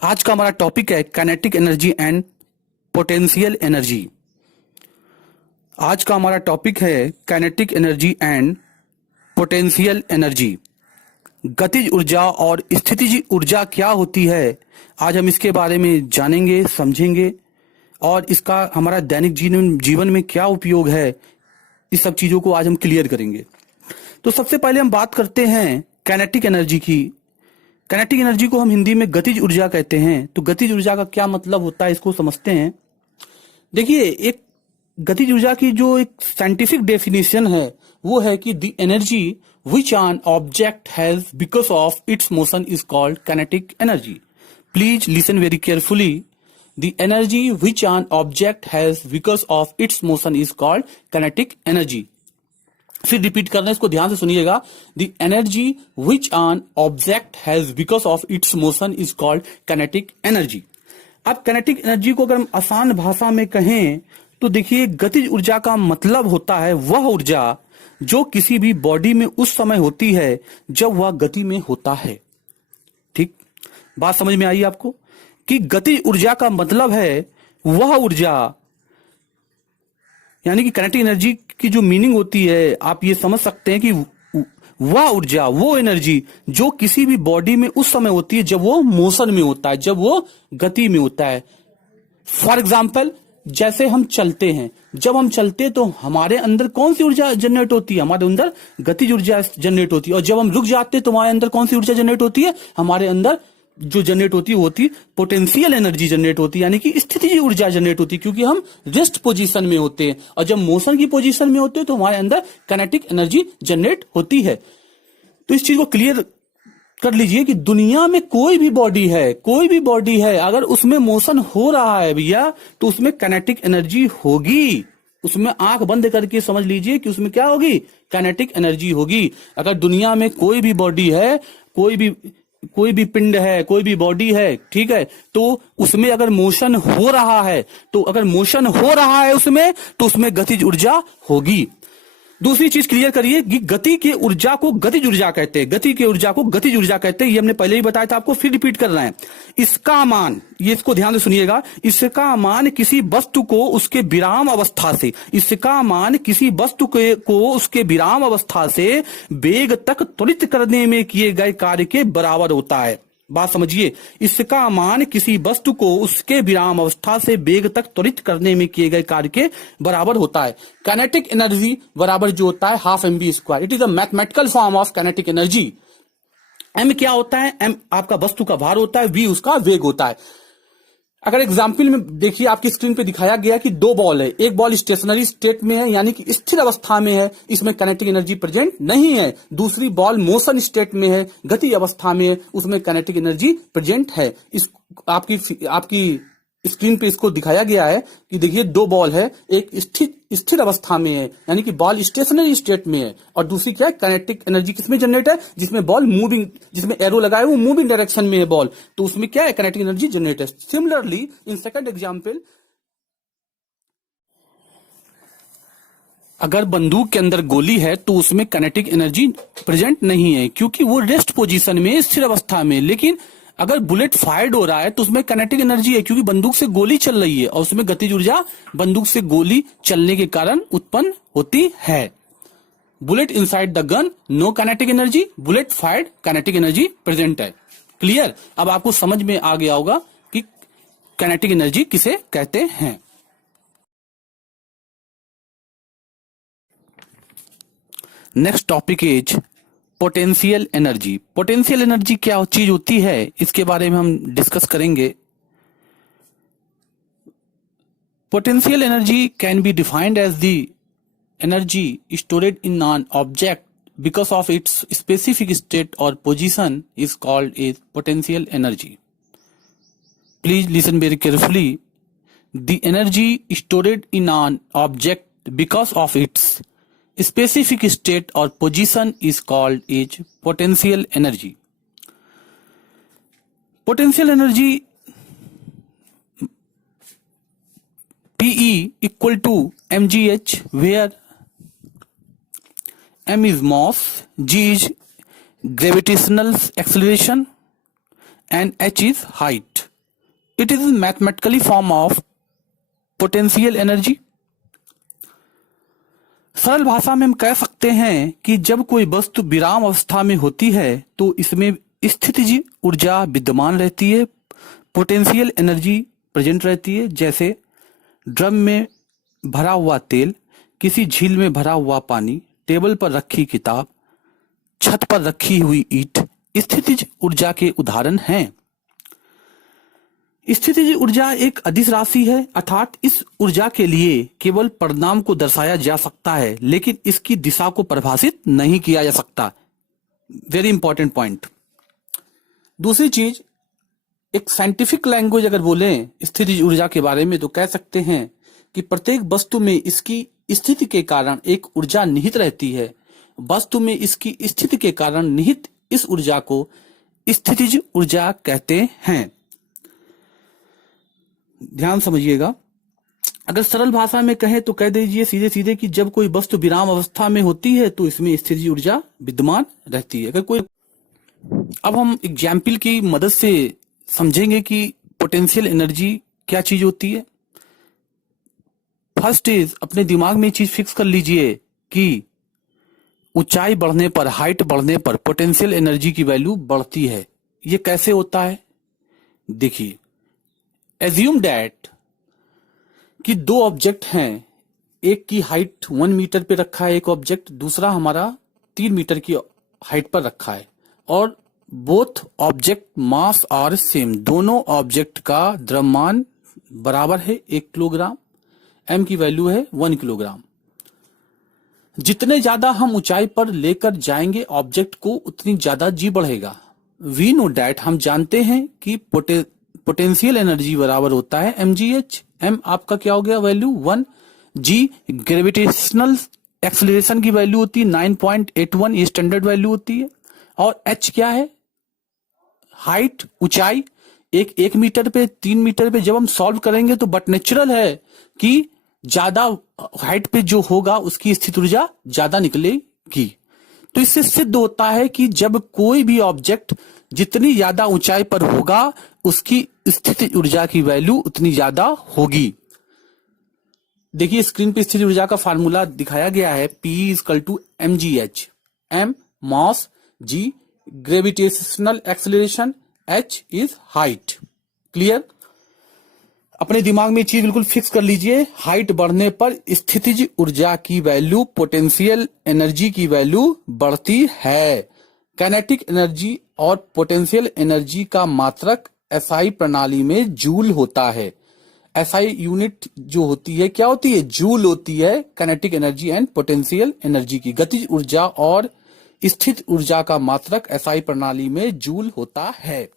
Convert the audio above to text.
आज का हमारा टॉपिक है kinetic energy and potential energy. आज का हमारा टॉपिक है kinetic energy and potential energy. गतिज ऊर्जा और स्थितिज ऊर्जा क्या होती है, आज हम इसके बारे में जानेंगे, समझेंगे और इसका हमारा दैनिक जीवन में क्या उपयोग है, इस सब चीजों को आज हम क्लियर करेंगे। तो सबसे पहले हम बात करते हैं काइनेटिक एनर्जी की। काइनेटिक एनर्जी को हम हिंदी में गतिज ऊर्जा कहते हैं। तो गतिज ऊर्जा का क्या मतलब होता है, इसको समझते हैं। देखिए, एक गतिज ऊर्जा की जो एक साइंटिफिक डेफिनेशन है वो है कि the energy which an object has because of it's motion is called kinetic energy. Please listen very carefully. The energy which an object has because of it's motion is called kinetic energy. फिर repeat करना, इसको ध्यान से सुनिएगा। The energy which an object has because of it's motion is called kinetic energy. अब kinetic energy को अगर हम आसान भाषा में कहें तो देखिए, गतिज ऊर्जा का मतलब होता है वह ऊर्जा जो किसी भी बॉडी में उस समय होती है जब वह गति में होता है। ठीक, बात समझ में आई आपको कि गतिज ऊर्जा का मतलब है वह ऊर्जा, यानी कि काइनेटिक एनर्जी की जो मीनिंग होती है, आप ये समझ सकते हैं कि वह ऊर्जा, वो एनर्जी जो किसी भी बॉडी में उस समय होती है जब वो मोशन में होता है, जब वो गति में होता है। फॉर एग्जाम्पल, जैसे हम चलते हैं, जब हम चलते हैं तो हमारे अंदर कौन सी ऊर्जा जनरेट होती है? हमारे अंदर गतिज ऊर्जा जनरेट होती है। और जब हम रुक जाते हैं तो हमारे अंदर कौन सी ऊर्जा जनरेट होती है? हमारे अंदर जो जनरेट होती है वो होती पोटेंशियल एनर्जी जनरेट होती है, यानी कि स्थितिज ऊर्जा जनरेट होती है, क्योंकि हम रेस्ट पोजीशन में होते हैं। और जब मोशन की पोजीशन में होते हैं तो हमारे अंदर काइनेटिक एनर्जी जनरेट होती है। तो इस चीज को क्लियर कर लीजिए कि दुनिया में कोई भी बॉडी है, अगर उसमें मोशन हो रहा है भैया तो उसमें काइनेटिक एनर्जी होगी। उसमें आंख बंद करके समझ लीजिए कि उसमें क्या होगी? काइनेटिक एनर्जी होगी। अगर दुनिया में कोई भी बॉडी है, कोई भी पिंड है, कोई भी बॉडी है, ठीक है, तो उसमें अगर मोशन हो रहा है, तो अगर मोशन हो रहा है उसमें, तो उसमें गतिज ऊर्जा होगी। दूसरी चीज क्लियर करिए कि गति के ऊर्जा को गतिज ऊर्जा कहते हैं, गति के ऊर्जा को गतिज ऊर्जा कहते हैं। ये हमने पहले ही बताया था आपको, फिर रिपीट कर रहे हैं। इसका मान, ये इसको ध्यान से सुनिएगा, इसका मान किसी वस्तु को उसके विराम अवस्था से, इसका मान किसी वस्तु को उसके विराम अवस्था से वेग तक त्वरित करने में किए गए कार्य के बराबर होता है। बात समझिए, इसका मान किसी वस्तु को उसके विराम अवस्था से वेग तक त्वरित करने में किए गए कार्य के बराबर होता है। काइनेटिक एनर्जी बराबर जो होता है half mv square. It is a mathematical form of kinetic energy. m क्या होता है? m आपका वस्तु का भार होता है, v उसका वेग होता है। अगर एग्जाम्पल में देखिए, आपकी स्क्रीन पे दिखाया गया कि दो बॉल है, एक बॉल स्टेशनरी स्टेट में है, यानी कि स्थिर अवस्था में है, इसमें काइनेटिक एनर्जी प्रेजेंट नहीं है। दूसरी बॉल मोशन स्टेट में है, गति अवस्था में है, उसमें काइनेटिक एनर्जी प्रेजेंट है। इस आपकी स्क्रीन पे इसको दिखाया गया है कि देखिए, दो बॉल है, एक स्थिर अवस्था में है, यानी कि बॉल स्टेशनरी स्टेट में है, और दूसरी क्या है? काइनेटिक एनर्जी किसमें जनरेट है? जिसमें बॉल मूविंग, जिसमें एरो लगा है वो मूविंग डायरेक्शन में है बॉल, तो उसमें क्या है? काइनेटिक एनर्जी जनरेट है। सिमिलरली इन सेकंड एग्जांपल, अगर बंदूक के अंदर गोली है तो उसमें काइनेटिक एनर्जी प्रेजेंट नहीं है, क्योंकि वो रेस्ट पोजीशन में, स्थिर अवस्था में। लेकिन अगर बुलेट फायर्ड हो रहा है तो उसमें काइनेटिक एनर्जी है, क्योंकि बंदूक से गोली चल रही है, और उसमें गतिज ऊर्जा बंदूक से गोली चलने के कारण उत्पन्न होती है। Bullet inside the gun, no kinetic energy, bullet fired, kinetic energy present है। क्लियर? अब आपको समझ में आ गया होगा कि काइनेटिक एनर्जी किसे कहते हैं। Next topic is potential energy. Potential energy क्या चीज होती है, इसके बारे में हम डिस्कस करेंगे। Potential energy can be defined as the energy stored in an object because of its specific state और position is called as potential energy. Please listen very carefully. The energy stored in an object because of its specific state or position is called as potential energy. Potential energy PE equal to mgh, where m is mass, g is gravitational acceleration and h is height. It is mathematically form of potential energy. सरल भाषा में हम कह सकते हैं कि जब कोई वस्तु विराम अवस्था में होती है तो इसमें स्थितिज ऊर्जा विद्यमान रहती है, पोटेंशियल एनर्जी प्रेजेंट रहती है। जैसे ड्रम में भरा हुआ तेल, किसी झील में भरा हुआ पानी, टेबल पर रखी किताब, छत पर रखी हुई ईंट स्थितिज ऊर्जा के उदाहरण हैं। स्थितिज ऊर्जा एक अदिश राशि है, अर्थात इस ऊर्जा के लिए केवल परिणाम को दर्शाया जा सकता है लेकिन इसकी दिशा को परिभाषित नहीं किया जा सकता। Very important point. दूसरी चीज, एक साइंटिफिक लैंग्वेज अगर बोलें स्थितिज ऊर्जा के बारे में तो कह सकते हैं कि प्रत्येक वस्तु में इसकी स्थिति के कारण एक ऊर्जा निहित रहती है। वस्तु में इसकी स्थिति के कारण निहित इस ऊर्जा को स्थितिज ऊर्जा कहते हैं। ध्यान समझिएगा। अगर सरल भाषा में कहें तो कह दीजिए सीधे सीधे कि जब कोई वस्तु विराम अवस्था में होती है तो इसमें स्थितिज ऊर्जा विद्यमान रहती है। अगर कोई, अब हम एग्जाम्पल की मदद से समझेंगे कि पोटेंशियल एनर्जी क्या चीज होती है। फर्स्ट इज, अपने दिमाग में चीज फिक्स कर लीजिए कि ऊंचाई बढ़ने पर, हाइट बढ़ने पर पोटेंशियल एनर्जी की वैल्यू बढ़ती है। ये कैसे होता है? देखिए, एज्यूम दैट कि दो ऑब्जेक्ट हैं, एक की हाइट 1 मीटर पे रखा है एक ऑब्जेक्ट, दूसरा हमारा 3 मीटर की हाइट पर रखा है और both object mass are same. दोनों ऑब्जेक्ट का द्रव्यमान बराबर है 1 किलोग्राम, m की वैल्यू है 1 किलोग्राम। जितने ज्यादा हम ऊंचाई पर लेकर जाएंगे ऑब्जेक्ट को उतनी ज्यादा जी बढ़ेगा। वी नो डैट, हम जानते हैं कि पोटेंशियल एनर्जी बराबर होता है mgh। m आपका क्या हो गया वैल्यू 1, g ग्रेविटेशनल एक्सेलरेशन की वैल्यू होती है 9.81, ये स्टैंडर्ड वैल्यू होती है। और h क्या है? हाइट, ऊंचाई। एक मीटर पे 3 मीटर पे जब हम सॉल्व करेंगे तो बट नेचुरल है कि ज्यादा हाइट पे जो होगा उसकी स्थित ऊर्जा ज्यादा निकलेगी। तो इससे सिद्ध होता है कि जब कोई भी ऑब्जेक्ट जितनी ज्यादा ऊंचाई पर होगा उसकी स्थित ऊर्जा की वैल्यू उतनी ज्यादा होगी। देखिए स्क्रीन पे स्थित ऊर्जा का फार्मूला दिखाया गया है, P = mgh। m mass, g gravitational acceleration, h is height. Clear? अपने दिमाग में चीज बिल्कुल फिक्स कर लीजिए। हाइट बढ़ने पर स्थितिज ऊर्जा की वैल्यू, पोटेंशियल एनर्जी की वैल्यू बढ़ती है। काइनेटिक एनर्जी और पोटेंशियल एनर्जी का मात्रक एसआई प्रणाली में जूल होता है। एसआई यूनिट जो होती है क्या होती है? जूल होती है। Kinetic energy and potential energy की गतिज ऊर्जा और स्थित ऊर्जा का मात्रक एसआई प्रणाली में जूल होता है।